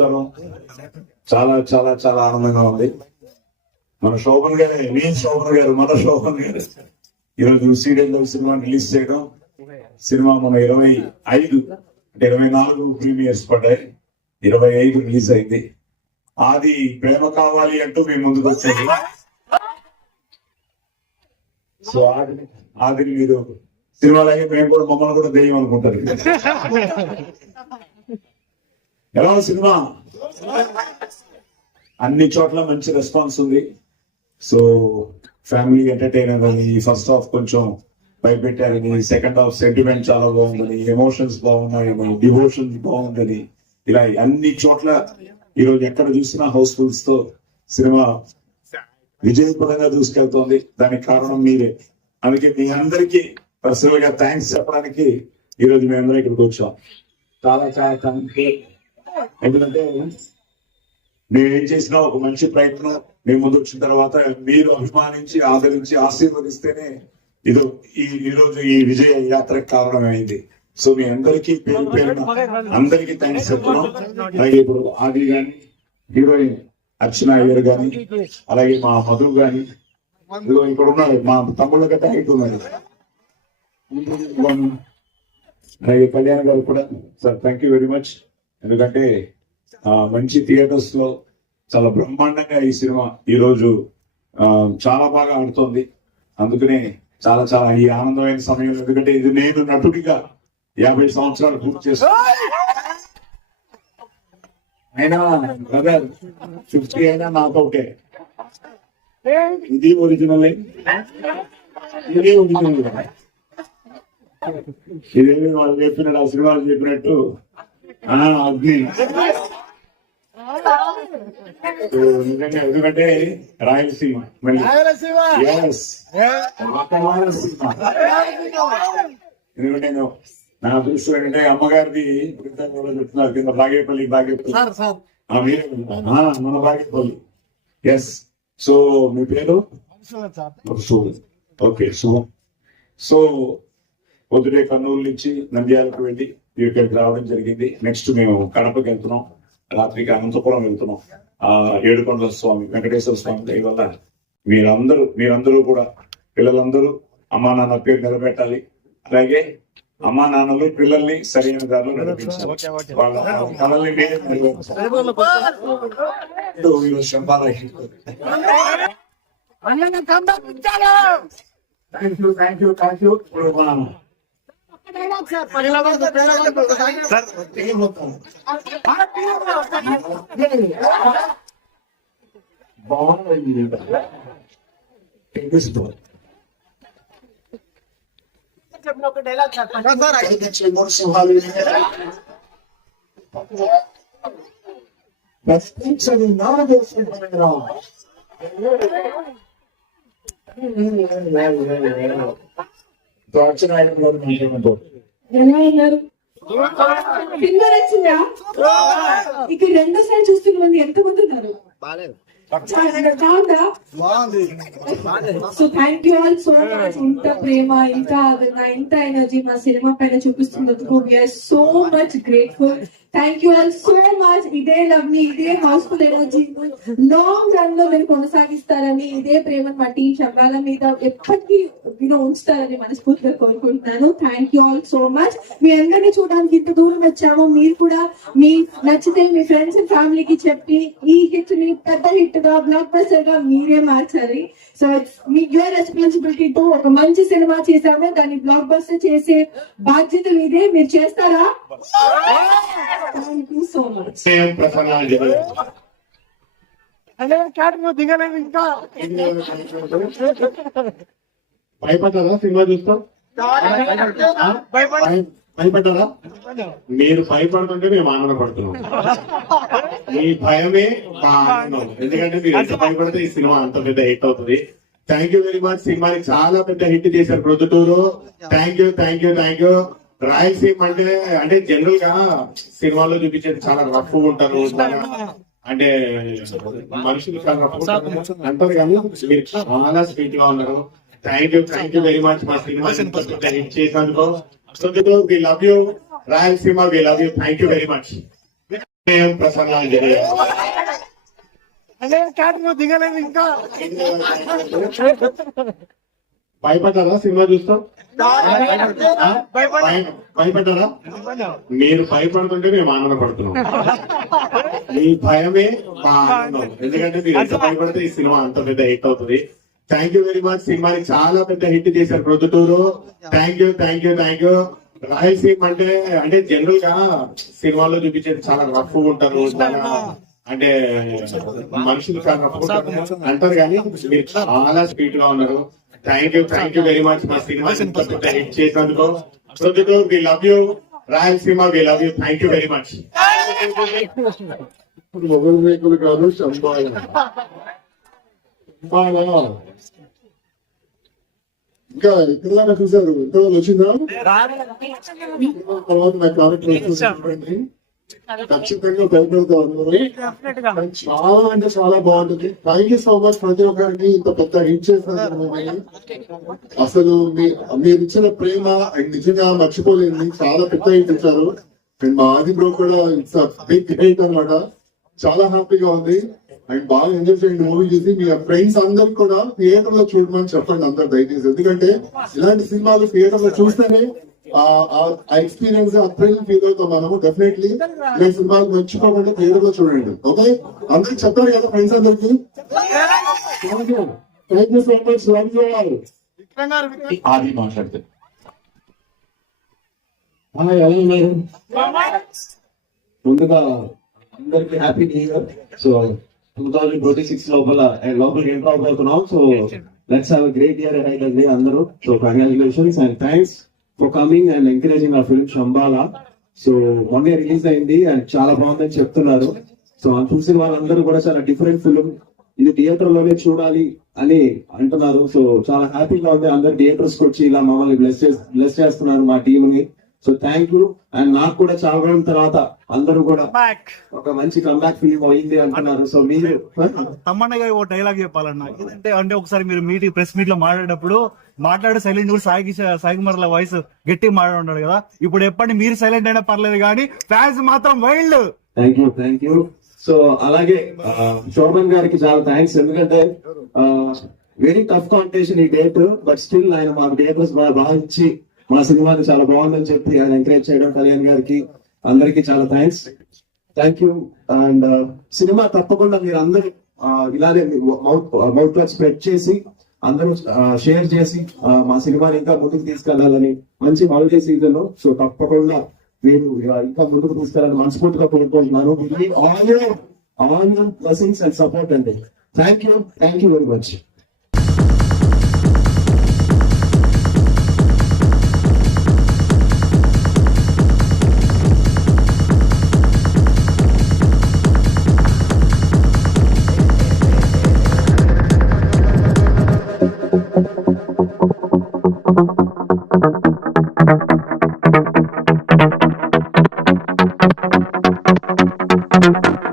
నమస్కారం. చాలా చాలా చాలా ఆనందంగా ఉంది. మన శోభన్ గారు మన శోభన్ గారు ఈరోజు సీరియల్ సినిమా రిలీజ్ చేయడం. సినిమా మన 25 అంటే 24 ప్రీమియర్స్ పడ్డాయి, 25 రిలీజ్ అయింది. ఆది ప్రేమ కావాలి అంటూ మేము ముందుకు వచ్చేది. సో ఆదిని మీరు సినిమాలో మేము కూడా మమ్మల్ని కూడా దెయ్యం అనుకుంటారు. ఎలా సినిమా? అన్ని చోట్ల మంచి రెస్పాన్స్ ఉంది. సో ఫ్యామిలీ ఎంటర్టైనర్ అని ఫస్ట్ హాఫ్ కొంచెం భయపెట్టారని, సెకండ్ హాఫ్ సెంటిమెంట్ చాలా బాగుందని, ఎమోషన్స్ బాగున్నాయని, డివోషన్ బాగుందని, ఇలా అన్ని చోట్ల ఈరోజు ఎక్కడ చూసినా హౌస్ఫుల్స్ తో సినిమా విజయపరంగా దూసుకెళ్తోంది. దానికి కారణం మీరే. అందుకే మీ అందరికీ పర్సనల్ గా థ్యాంక్స్ చెప్పడానికి ఈరోజు మేమందరం ఇక్కడికి వచ్చాం. చాలా చాలా థ్యాంక్స్. ఎందుకంటే మేము ఏం చేసినా ఒక మంచి ప్రయత్నం మేము ముందు వచ్చిన తర్వాత మీరు అభిమానించి ఆదరించి ఆశీర్వదిస్తేనే ఈ రోజు ఈ విజయ యాత్రకు కారణమైంది. సో మీ అందరికీ పేరు పేరున అందరికీ థ్యాంక్స్ చెప్తున్నాం. అలాగే ఇప్పుడు ఆది గాని, హీరోయిన్ అర్చన అయ్యర్ గాని, అలాగే మా మధు గాని, ఇక్కడ ఉన్నారు మా తమ్ముళ్ళ గట్ట ఉన్నారు, అలాగే కళ్యాణ్ గారు కూడా. Sir thank you very much. ఎందుకంటే మంచి థియేటర్స్ లో చాలా బ్రహ్మాండంగా ఈ సినిమా ఈ రోజు చాలా బాగా ఆడుతోంది. అందుకనే చాలా చాలా ఈ ఆనందమైన సమయం. ఎందుకంటే ఇది నేను నటుడిగా 50 సంవత్సరాలు పూర్తి చేస్తాను. అయినా బ్రదర్ 50 అయినా నాకు ఓకే. ఇది ఒరిజినల్, ఇదే ఒరిజినల్. ఇదేమి వాళ్ళు చెప్పినట్టు ఆ సినిమాలు చెప్పినట్టు అగ్ని నిజంగా. ఎందుకంటే రాయలసీమ ఎందుకంటే నా దృష్టి ఏంటంటే అమ్మగారిది చెప్తున్నారు కింద బాగేపల్లి మీరే మన బాగేపల్లి. ఎస్. సో మీ పేరు? ఓకే, శుభం. సో పొద్దుటే కర్నూలు నుంచి నంద్యాలకు వెళ్ళి ఇక్కడికి రావడం జరిగింది. నెక్స్ట్ మేము కడపకి వెళ్తున్నాం, రాత్రికి అనంతపురం వెళ్తున్నాం. 7 కొండల స్వామి వెంకటేశ్వర స్వామి దయ వల్ల మీరందరూ కూడా పిల్లలందరూ అమ్మా నాన్న పేరు నిలబెట్టాలి. అలాగే అమ్మా నాన్నలు పిల్లల్ని సరైన దారిలో నడిపించాలి. వాళ్ళ కళల్ని థ్యాంక్ యూ. ఇక్కడ రెండోసారి చూస్తున్న మంది ఎంతమంది ఉన్నారు? So thank you all so much. ఇంత ప్రేమ, ఇంత ఎనర్జీ మా సినిమా పైన చూపిస్తున్నందుకు we're so much grateful. Thank you all so much. ఇదే లవ్ ని, ఇదే హౌస్ఫుల్ ఎనర్జీ లాంగ్ రన్ లో మీరు కొనసాగిస్తారని, ఇదే ప్రేమను మా టీం శంబాల మీద ఎప్పటికీ ఉంచుతారని మనస్ఫూర్తిగా కోరుకుంటున్నాను. Thank you all so much. మీ అందరినీ చూడడానికి ఇంత దూరం వచ్చాము. మీరు కూడా మీ నచ్చితే మీ ఫ్రెండ్స్ అండ్ ఫ్యామిలీకి చెప్పి ఈ హిట్ ని పెద్ద హిట్ గా, బ్లాక్ బస్టర్ గా మీరే మార్చాలి. So it's me your responsibility తో ఒక మంచి సినిమా చేసాము, దాన్ని బ్లాక్ బస్టర్ చేసే బాధ్యత మీదే. మీరు చేస్తారా? Thank you so much. భయపడ్డారా సినిమా చూస్తాం? భయపడ్డారా? మీరు భయపడుతుంటే మేము ఆనందపడుతున్నాం. మీ భయమే మా ఆనందం. ఎందుకంటే మీరు ఎంత భయపడితే ఈ సినిమా అంత పెద్ద హిట్ అవుతుంది. Thank you very much. సినిమాని చాలా పెద్ద హిట్ చేశారు ప్రొద్దుటూరు. Thank you. రాయలసీమ అంటే జనరల్ గా సినిమాలో చూపించేది చాలా రఫ్ ఉంటారు, అంటే మనుషులు చాలా రఫ్ ఉంటారు అంటారు, కానీ మీరు చాలా స్వీట్ గా ఉన్నారు. Thank you very much. మా సినిమా హిట్ చేసినందుకు. We love you Rayalaseema, we love you. Thank you very much. Prasannanjali. దిగలేదు ఇంకా. భయపడ్డారా సినిమా చూస్తాం? భయపడ్డారా? మీరు భయపడుతుంటే మేము ఆనందపడుతున్నాం. మీ భయమే మా ఆనందం. ఎందుకంటే మీరు ఎంత భయపడితే ఈ సినిమా అంత పెద్ద హిట్ అవుతుంది. Thank you very much. సినిమాని చాలా పెద్ద హిట్ చేశారు ప్రొద్దుటూరు. Thank you. రాయలసీమ అంటే జనరల్ గా సినిమాల్లో చూపించేది చాలా రఫ్ ఉంటారు, చాలా అంటే మనుషులు చాలా రఫ్ ఉంటారు అంటారు, కానీ మీరు చాలా స్వీట్ గా ఉన్నారు. Thank you very much. మా సినిమా ఇంత పెద్ద హిట్ చేసినందుకు Proddatur we love you, Rayalaseema we love you. Thank you very much. మొగలు రేకులు కాదు, శంబాయ ఇంకా ఎక్కడ చూసారు? ఎక్కడ వచ్చిందా? తర్వాత నా క్యారెక్టర్ ఖచ్చితంగా భయపెడతా ఉన్నారు. చాలా అంటే చాలా బాగుంటుంది. థ్యాంక్ యూ సో మచ్ ప్రతి ఒక్కరికి ఇంత పెద్ద హిట్ చేశారు. అసలు మీరు ఇచ్చిన ప్రేమ నిజంగా మర్చిపోలేదు. చాలా పెద్ద హిట్ ఇచ్చారు. అండ్ మా ఆది బ్రో కూడా ఇట్స్ బిగ్ హిట్ అన్నమాట. చాలా హ్యాపీగా ఉంది. అండ్ బాగా ఎంజాయ్ చేయండి మూవీ చూసి. మీ ఫ్రెండ్స్ అందరికి కూడా థియేటర్ లో చూడమని చెప్పండి అందరు దయచేసి. ఎందుకంటే ఇలాంటి సినిమాలు థియేటర్ లో చూస్తేనే ఆ ఎక్స్పీరియన్స్ అప్రైల్ ఫీల్ అవుతాం మనము. డెఫినెట్లీ ఇలాంటి సినిమాలు మర్చిపోకుండా థియేటర్ లో చూడండి. ఓకే, అందరికి చెప్పారు కదా ఫ్రెండ్స్ అందరికి. Thank you so much. Love you all. ఆది మాట్లాడితే ఎలా ఉన్నారు? ముందుగా అందరికి హ్యాపీ న్యూ ఇయర్. సో 2026 లోపలికి ఎంటర్ అవబోతున్నాం. So let's have a great year ahead అండి అందరూ. So congratulations and thanks for coming and encouraging ఆ ఫిల్మ్ శంబాలా. సో మొన్నే రిలీజ్ అయింది అండ్ చాలా బాగుందని చెప్తున్నారు. సో చూసిన వాళ్ళందరూ కూడా చాలా డిఫరెంట్ ఫిల్మ్, ఇది థియేటర్ లోనే చూడాలి అని అంటున్నారు. సో చాలా హ్యాపీగా ఉంది. అందరు థియేటర్స్ కి వచ్చి ఇలా మమ్మల్ని బ్లెస్ చేస్తున్నారు మా టీమ్ ని. So thank you. అండ్ నాకు కూడా చాలా రోజుల తర్వాత అందరూ కూడా ఒక మంచి కంబ్యాక్ ఫిలిం అయింది అంటున్నారు. సో మీరు తమ్మన్నగా ఓ డైలాగ్ చెప్పాలన్నా. అంటే ఒకసారి మీరు ప్రెస్ మీట్ లో మాట్లాడే సైలెంట్ కూడా సాయి కుమార్ వాయిస్ గట్టి మాట్లాడున్నాడు కదా. ఇప్పుడు ఎప్పటి మీరు సైలెంట్ అయినా పర్లేదు, కానీ ఫ్యాన్స్ మాత్రం వైల్డ్. Thank you. సో అలాగే శోభన్ గారికి చాలా థ్యాంక్స్. ఎందుకంటే వెరీ టఫ్ కాంపిటీషన్ ఈ డేట్, బట్ స్టిల్ ఆయన మాకు థియేటర్స్ బాగా ఇచ్చి మా సినిమాకి చాలా బాగుందని చెప్పి ఆయన ఎంకరేజ్ చేయడం, కళ్యాణ్ గారికి అందరికి చాలా థ్యాంక్ యూ. అండ్ సినిమా తప్పకుండా మీరు అందరూ ఇలానే మౌత్ వర్డ్ స్ప్రెడ్ చేసి అందరూ షేర్ చేసి మా సినిమాని ఇంకా ముందుకు తీసుకెళ్లాలని, మంచి హాలిడే సీజన్ లో. సో తప్పకుండా మీరు ఇంకా ముందుకు తీసుకెళ్ళాలని మనస్ఫూర్తిగా కోరుకుంటున్నాను. All your blessings and support అండి. Thank you very much. Thank you.